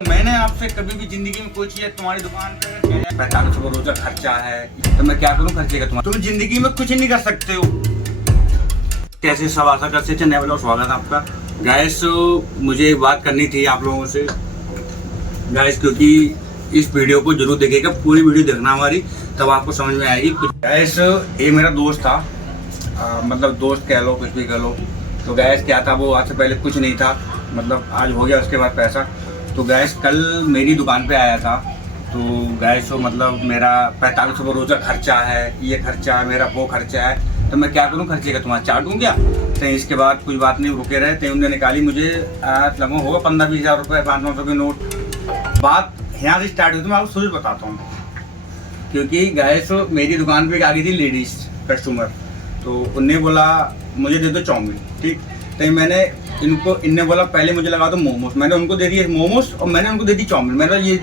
मैंने आपसे कभी भी जिंदगी में कोई चीज तुम्हारी दुकान पे 4500 रोज का खर्चा है, तो मैं क्या करूं खर्चे का? तुम जिंदगी में कुछ नहीं कर सकते हो। कैसे सब आशा करते थे। नया ब्लॉग स्वागत है आपका गाइस। मुझे एक बात करनी थी आप लोगों से गाइस, क्योंकि इस वीडियो को जरूर देखिएगा, पूरी वीडियो देखना हमारी, तब आपको समझ में आएगी। गाइस ये मेरा दोस्त था, मतलब दोस्त कह लो, कुछ भी कह लो। तो गैस क्या था, वो आज से पहले कुछ नहीं था, मतलब आज हो गया उसके बाद पैसा। तो गैस कल मेरी दुकान पे आया था। तो गैस वो मतलब मेरा 4500 रोज का खर्चा है, ये खर्चा है मेरा, वो खर्चा है, तो मैं क्या करूं खर्चे का? तुम्हारा चाटूं क्या? तो इसके बाद कुछ बात नहीं, रुके रहे थे। उन्होंने निकाली मुझे लगभग होगा 15-20 हज़ार रुपये, 500 के नोट। बात यहाँ से स्टार्ट हुई तो मैं आपको सोच बताता हूँ। क्योंकि गैस मेरी दुकान पे आ गई थी लेडीज कस्टमर, तो उनने बोला मुझे दे दो चाउमीन, ठीक। तो मैंने इनने बोला पहले मुझे लगा दो मोमोज, मैंने उनको दे दिए मोमोज और मैंने उनको दे दी चाउमीन। मैंने बोला ये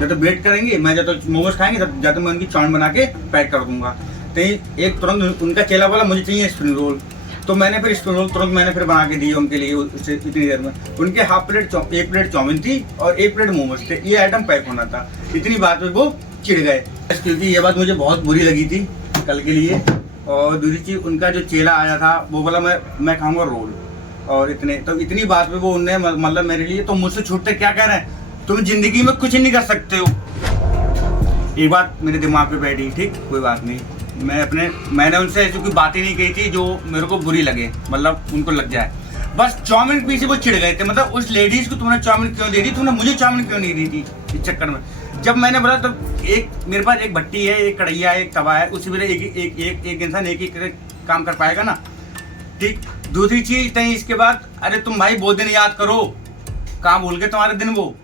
जब तो वेट करेंगे, मैं जब तो मोमोज खाएंगे जब तो मैं उनकी चाउमीन बना के पैक कर दूंगा। तो एक तुरंत उनका चेला बोला मुझे चाहिए स्प्रिंग रोल, तो मैंने फिर स्प्रिंग रोल तुरंत मैंने फिर बना के दिए उनके लिए। उससे इतनी देर में उनके एक प्लेट चाउमीन थी और एक प्लेट मोमोज थे, ये आइटम पैक होना था। इतनी बात में वो चिढ़ गए, क्योंकि ये बात मुझे बहुत बुरी लगी थी कल के लिए। और दूसरी चीज़, उनका जो चेला आया था वो बोला मैं खाऊंगा रोल, और इतनी बात पे वो उनने मतलब मेरे लिए, तो मुझसे छूटते क्या कह रहे हैं, तुम जिंदगी में कुछ नहीं कर सकते हो। एक बात मेरे दिमाग पे बैठी, ठीक, कोई बात नहीं। मैंने उनसे ऐसी कोई बात ही नहीं कही थी जो मेरे को बुरी लगे, मतलब उनको लग जाए। बस चाउमीन पीछे वो चिढ़ गए थे, मतलब उस लेडीज को तुमने चाउमीन क्यों दे दी, तुमने मुझे चाउमीन क्यों नहीं दी थी, इस चक्कर में। जब मैंने बोला तो मेरे पास एक भट्टी है, एक कढ़ैया है, एक तवा है, उसी में एक इंसान एक काम कर पाएगा ना, ठीक। दूसरी चीज नहीं, इसके बाद अरे तुम भाई वो दिन याद करो, कहाँ भूल गए तुम्हारे दिन वो।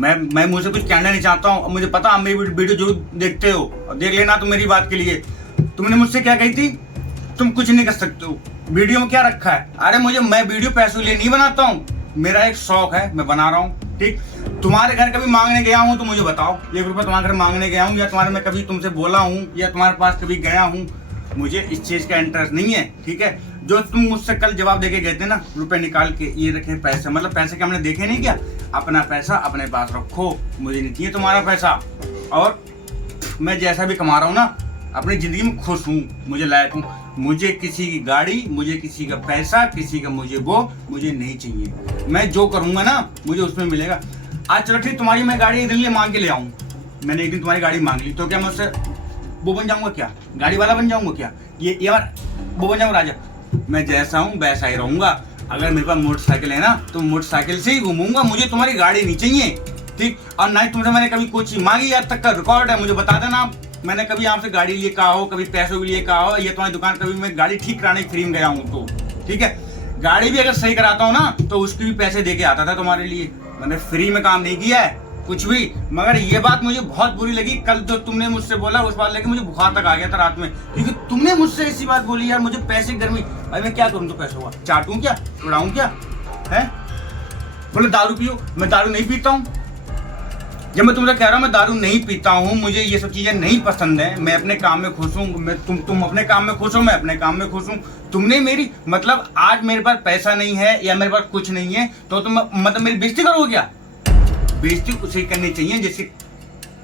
मैं मुझसे कुछ कहना नहीं चाहता हूँ, मुझे पता आप मेरी वीडियो जरूर देखते हो, और देख लेना तो मेरी बात के लिए। तुमने मुझसे क्या कही थी, तुम कुछ नहीं कर सकते हो, वीडियो में क्या रखा है? अरे मैं वीडियो पैसों लिए नहीं बनाता हूँ, मेरा एक शौक है, मैं बना रहा हूँ, ठीक। तुम्हारे घर कभी मांगने गया हूँ तो मुझे बताओ, 1 रुपया तुम्हारे घर मांगने गया हूँ, या तुम्हारे मैं कभी तुमसे बोला हूँ, या तुम्हारे पास कभी गया हूँ? मुझे इस चीज का इंटरेस्ट नहीं है, ठीक है। जो तुम मुझसे कल जवाब देके गए थे ना, रुपए निकाल के ये रखे पैसे, मतलब पैसे के हमने देखे नहीं क्या? अपना पैसा अपने पास रखो, मुझे नहीं चाहिए तुम्हारा पैसा। और मैं जैसा भी कमा रहा हूँ ना, अपनी जिंदगी में खुश हूँ, मुझे लायक हूँ। मुझे किसी की गाड़ी, मुझे किसी का पैसा, किसी का मुझे नहीं चाहिए। मैं जो करूँगा ना मुझे उसमें मिलेगा। आज चलो ठीक, तुम्हारी मैं गाड़ी एक दिन लिए मांग के ले आऊँ, मैंने एक दिन तुम्हारी गाड़ी मांग ली, तो क्या मैं उससे वो बन जाऊंगा क्या? गाड़ी वाला बन जाऊंगा क्या? ये यार वो बन जाऊंगा राजा? मैं जैसा हूँ वैसा ही रहूंगा। अगर मेरे पास मोटरसाइकिल है ना, तो मोटरसाइकिल से ही घूमूंगा, मुझे तुम्हारी गाड़ी नहीं चाहिए, ठीक। और ना ही तुमसे मैंने कभी कोई चीज मांगी, आज तक का रिकॉर्ड है, मुझे बता देना आप। मैंने कभी आपसे गाड़ी लिए कहा हो, कभी पैसों के लिए कहा हो, या तुम्हारी दुकान कभी मैं गाड़ी ठीक कराने फ्री में गया हूँ तो, ठीक है। गाड़ी भी अगर सही कराता हूँ ना, तो उसके भी पैसे दे के आता था तुम्हारे लिए, मैंने फ्री में काम नहीं किया है कुछ भी। मगर ये बात मुझे बहुत बुरी लगी कल, जो तुमने मुझसे बोला, उस बात लेके मुझे बुखार तक आ गया था रात में, क्योंकि तुमने मुझसे ऐसी बात बोली। यार मुझे पैसे गर्मी, भाई मैं क्या करूं? तो पैसा हुआ चाटूं क्या, उड़ाऊं क्या है? बोले दारू पियो, मैं दारू नहीं पीता हूँ। जब मैं तुमसे कह रहा हूँ मैं दारू नहीं पीता हूँ, मुझे ये सब चीजें नहीं पसंद है, मैं अपने काम में खुश हूँ, तुम अपने काम में खुश हो, मैं अपने काम में खुश हूँ। तुमने मेरी मतलब आज मेरे पास पैसा नहीं है या मेरे पास कुछ नहीं है, तो तुम मतलब मेरी बेइज्जती करोगे क्या? बेइज्जती उसे करनी चाहिए जिससे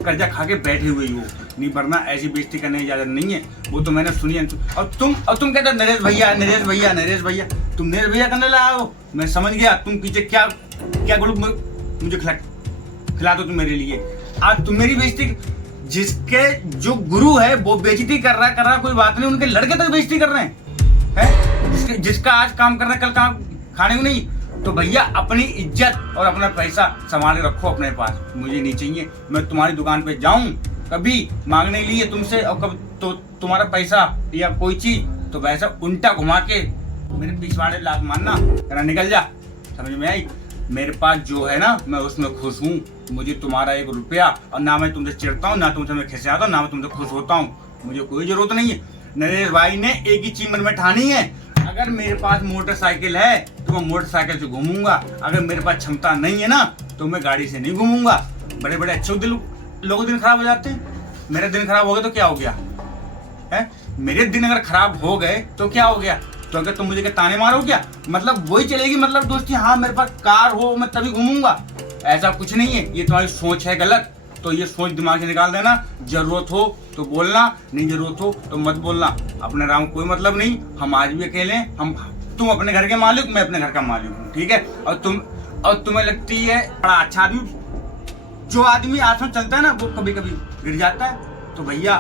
कर्जा खा के बैठे हुए हो, नहीं, वरना ऐसी बेइज्जती करने की इजाजत नहीं है। वो तो मैंने सुनी है। और तुम कहते हो नरेश भैया, नरेश भैया, नरेश भैया, तुम नरेश भैया करने लाए हो, मैं समझ गया। तुम पीछे क्या ग्रुप मुझे खिला दो तुम मेरे लिए। आज तुम मेरी बेइज्जती, जिसके जो गुरु है वो बेइज्जती कर रहा कोई बात नहीं, उनके लड़के तक बेइज्जती कर रहे हैं, जिसका आज काम कर रहा है कल काम खाने को नहीं। तो भैया अपनी इज्जत और अपना पैसा संभाले रखो अपने पास, मुझे नहीं चाहिए। मैं तुम्हारी दुकान पे जाऊं कभी मांगने लिए तुमसे, और कब तो तुम्हारा पैसा या कोई चीज, तो वैसा उल्टा घुमा के मेरे पिछवाड़े लात मारना, कहना निकल जा। समझ में आई? मेरे पास जो है ना, मैं उसमें खुश हूँ। मुझे तुम्हारा 1 रुपया, और ना मैं तुमसे चिढ़ता हूँ, ना तुमसे मैं खिसियाता हूँ, ना मैं तुमसे खुश होता हूँ, मुझे कोई जरूरत नहीं है। नरेश भाई ने एक ही चीज मन में ठानी है, अगर मेरे पास मोटरसाइकिल है तो मैं मोटरसाइकिल से घूमूंगा, अगर मेरे पास क्षमता नहीं है ना, तो मैं गाड़ी से नहीं घूमूंगा। बड़े बड़े अच्छे लोगों दिन खराब हो जाते हैं, मेरे दिन खराब हो गए तो क्या हो गया है? मेरे दिन अगर खराब हो गए तो क्या हो गया? तो अगर तुम मुझे के ताने मारो क्या, मतलब वही चलेगी, मतलब दोस्ती। हाँ मेरे पास कार हो मैं तभी घूमूंगा, ऐसा कुछ नहीं है, ये तुम्हारी सोच है गलत। तो ये सोच दिमाग से निकाल देना। जरूरत हो तो बोलना, नहीं जरूरत हो तो मत बोलना। अपने राम कोई मतलब नहीं, हम आज भी अकेले हैं। तुम अपने घर के मालिक, मैं अपने घर का मालिक हूँ, ठीक है। और तुम्हें लगती है बड़ा अच्छा आदमी, जो आदमी आसमान चलता है ना वो कभी कभी गिर जाता है। तो भैया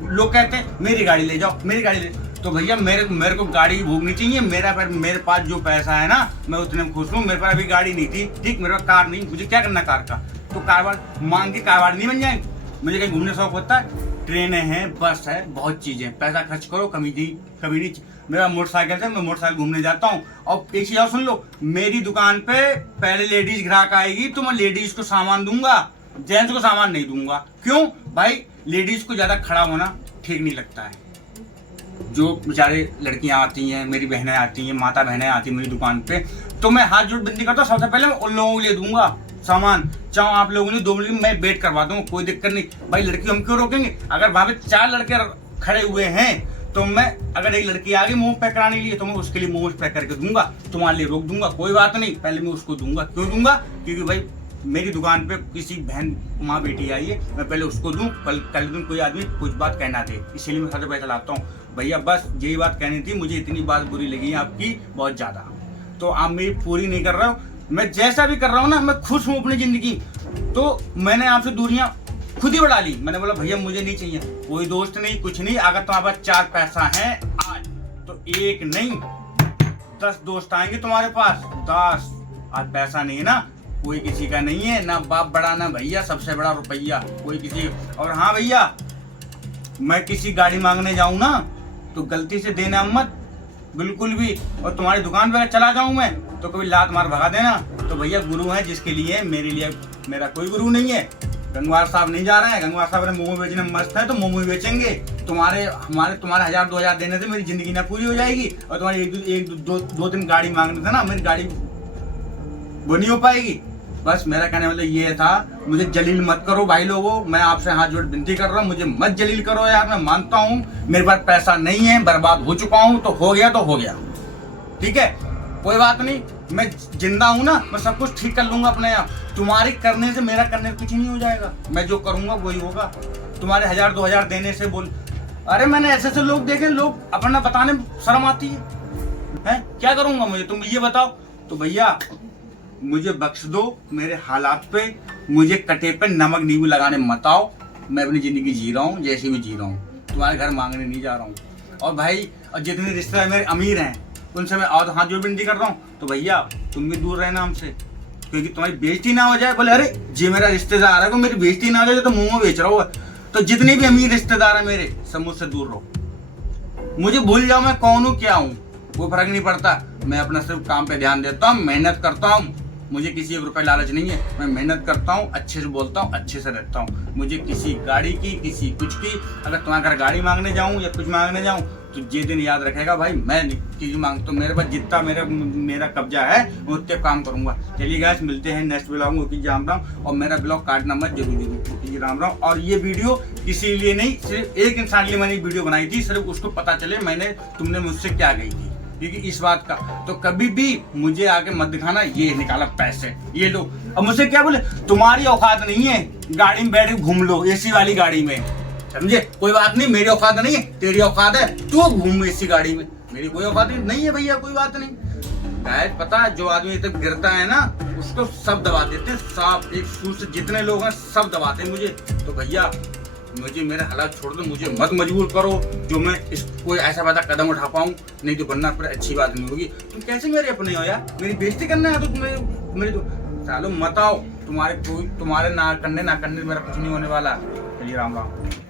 लोग कहते हैं मेरी गाड़ी ले जाओ, मेरी गाड़ी ले, तो भैया मेरे को गाड़ी भोगनी चाहिए। मेरे पास जो पैसा है ना मैं उतने में खुश हूँ। मेरे पास अभी गाड़ी नहीं थी, ठीक, मेरे पास कार नहीं, मुझे क्या करना कार का, तो कारवार मांग के कारवार नहीं बन जाएंगे। मुझे कहीं घूमने शौक होता है, ट्रेनें हैं, बस है, बहुत चीजें, पैसा खर्च करो, कभी नहीं। मेरा मोटरसाइकिल से मैं मोटरसाइकिल घूमने जाता हूँ। और एक चीज और सुन लो, मेरी दुकान पे पहले लेडीज ग्राहक आएगी तो मैं लेडीज को सामान दूंगा, जेंट्स को सामान नहीं दूंगा। क्यों भाई? लेडीज को ज्यादा खड़ा होना ठीक नहीं लगता है। जो बेचारे लड़कियां आती हैं, मेरी बहनें आती हैं, माता बहनें आती हैं मेरी दुकान पे, तो मैं हाथ जोड़ विनती करता हूँ, सबसे पहले मैं उन लोगों को ले दूंगा सामान। चाहो आप लोगों ने 2 मिनट मैं वेट करवा दूंगा, कोई दिक्कत नहीं भाई। लड़की हम क्यों रोकेंगे? अगर वहां पे 4 लड़के खड़े हुए हैं तो मैं, अगर एक लड़की आ गई मोमोज पैक कराने के लिए, तो मैं उसके लिए मोमोज पैक करके दूंगा, तुम्हारे लिए रोक दूंगा, कोई बात नहीं। पहले मैं उसको दूंगा। क्यों दूंगा? क्योंकि भाई मेरी दुकान पे किसी बहन माँ बेटी आई है, मैं पहले उसको दूं, कल दिन कोई आदमी कुछ बात कहना दे, इसीलिए मैं सबसे पैसा लाता हूँ। भैया बस यही बात कहनी थी, मुझे इतनी बात बुरी लगी है आपकी बहुत ज्यादा, तो आप मेरी पूरी नहीं कर रहा हो। मैं जैसा भी कर रहा हूँ ना, मैं खुश हूँ अपनी जिंदगी। तो मैंने आपसे दूरियां खुद ही बढ़ा ली। मैंने बोला भैया मुझे नहीं चाहिए, कोई दोस्त नहीं, कुछ नहीं। अगर तुम्हारे पास 4 पैसा है आज, तो 1 नहीं 10 दोस्त आएंगे तुम्हारे पास, 10। आज पैसा नहीं है ना, कोई किसी का नहीं है, ना बाप बड़ा ना भैया, सबसे बड़ा रुपया कोई किसी। और हाँ भैया, मैं किसी गाड़ी मांगने जाऊं ना तो गलती से देना मत बिल्कुल भी। और तुम्हारी दुकान पे चला जाऊं मैं तो कभी लात मार भगा देना। तो भैया गुरु है जिसके लिए, मेरे लिए मेरा कोई गुरु नहीं है। गंगवार साहब नहीं जा रहे हैं, गंगवार साहब ने मोमो बेचने में मस्त है तो मोमो बेचेंगे। तुम्हारे 1000-2000 देने से मेरी जिंदगी ना पूरी हो जाएगी। और तुम्हारी 1-2 दिन गाड़ी मांगने था ना, मेरी गाड़ी वो नहीं हो पाएगी। बस मेरा कहने मतलब ये था, मुझे जलील मत करो भाई लोगों, मैं आपसे हाथ जोड़ विनती कर रहा हूँ, मुझे मत जलील करो यार। मैं मानता हूँ मेरे पास पैसा नहीं है, बर्बाद हो चुका हूँ, तो हो गया, ठीक है, कोई बात नहीं। मैं जिंदा हूँ ना, मैं सब कुछ ठीक कर लूंगा अपने आप। तुम्हारी करने से मेरा करने से कुछ नहीं हो जाएगा, मैं जो करूंगा वही होगा। तुम्हारे 1000-2000 देने से बोल, अरे मैंने ऐसे लोग देखे, लोग अपना बताने शर्म आती है, क्या करूंगा मुझे, तुम ये बताओ। तो भैया मुझे बख्श दो, मेरे हालात पे, मुझे कटे पे नमक नींबू लगाने मत आओ। मैं अपनी जिंदगी जी रहा हूँ जैसे भी जी रहा हूँ, तुम्हारे घर मांगने नहीं जा रहा हूँ। और भाई और जितने रिश्तेदार मेरे अमीर हैं उनसे मैं और हाथ जोड़ विनती कर रहा हूँ, तो भैया तुम भी दूर रहना हमसे, क्योंकि तुम्हारी बेइज्जती ना हो जाए। बोले अरे जी मेरा रिश्तेदार है, मेरी बेइज्जती ना हो जाए तो मोमो बेच रहा हूँ। तो जितने भी अमीर रिश्तेदार है मेरे, सब मुझसे दूर रहो। मुझे भूल जाओ मैं कौन हूँ क्या हूँ, कोई फर्क नहीं पड़ता। मैं अपना सिर्फ काम पे ध्यान देता हूँ, मेहनत करता हूँ, मुझे किसी 1 रुपये लालच नहीं है। मैं मेहनत करता हूँ, अच्छे से बोलता हूँ, अच्छे से रहता हूँ। मुझे किसी गाड़ी की, किसी कुछ की, अगर तुम्हारे घर गाड़ी मांगने जाऊँ या कुछ मांगने जाऊँ तो ये दिन याद रखेगा भाई, मैं चीज मांगता हूँ, मेरे पास जितना मेरा कब्जा है उतने काम करूंगा। चलिए गाइस, मिलते हैं नेक्स्ट ब्लॉग में। ओके राम राम, और मेरा ब्लॉग काटना मत जरूर। राम राम। और ये वीडियो किसी लिए नहीं, सिर्फ एक इंसान के लिए मैंने वीडियो बनाई थी, सिर्फ उसको पता चले तुमने मुझसे क्या कही थी, क्योंकि इस बात का। तो कभी भी मुझे आके मत दिखाना ये निकाला पैसे, ये लो। अब मुझसे क्या बोले, तुम्हारी औकात नहीं है गाड़ी में बैठ के घूम लो एसी वाली गाड़ी में, समझे? कोई बात नहीं, मेरी औकात नहीं है, तेरी औकात है, तू घूम एसी गाड़ी में, मेरी कोई औकात नहीं है भैया, कोई बात नहीं। गाइस पता है, जो आदमी तक गिरता है ना उसको सब दबा देते हैं, सब एक सूर से जितने लोग हैं सब दबाते हैं मुझे। तो भैया मुझे मेरे हालात छोड़ दो, मुझे मत मजबूर करो जो मैं इस कोई ऐसा वैसा कदम उठा पाऊँ, नहीं तो बनना पर अच्छी बात नहीं होगी। तुम कैसे मेरे अपने हो यार, मेरी बेइज्जती करना है तो तुम्हें मेरी तो चलो मत आओ, तुम्हारे ना करने मेरा कुछ नहीं होने वाला। चलिए राम राम।